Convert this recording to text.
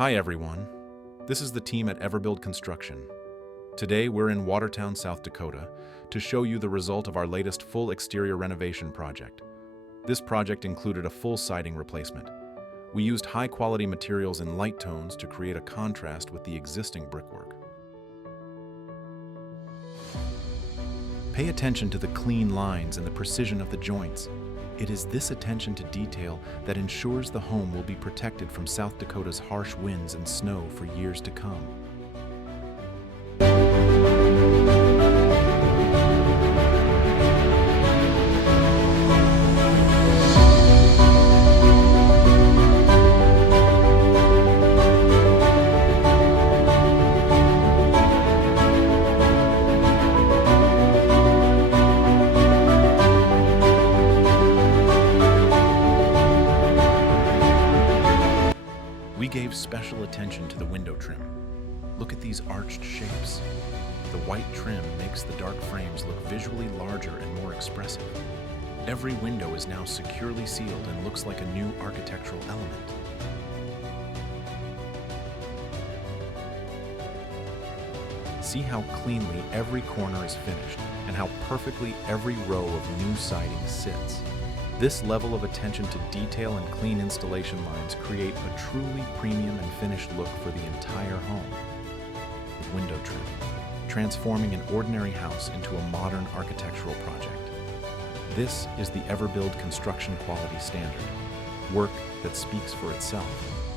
Hi everyone, this is the team at EverBuild Construction. Today we're in Watertown, South Dakota to show you the result of our latest full exterior renovation project. This project included a full siding replacement. We used high-quality materials in light tones to create a contrast with the existing brickwork. Pay attention to the clean lines and the precision of the joints. It is this attention to detail that ensures the home will be protected from South Dakota's harsh winds and snow for years to come. We gave special attention to the window trim. Look at these arched shapes. The white trim makes the dark frames look visually larger and more expressive. Every window is now securely sealed and looks like a new architectural element. See how cleanly every corner is finished and how perfectly every row of new siding sits. This level of attention to detail and clean installation lines create a truly premium and finished look for the entire home. Window trim, transforming an ordinary house into a modern architectural project. This is the EverBuild Construction quality standard, work that speaks for itself.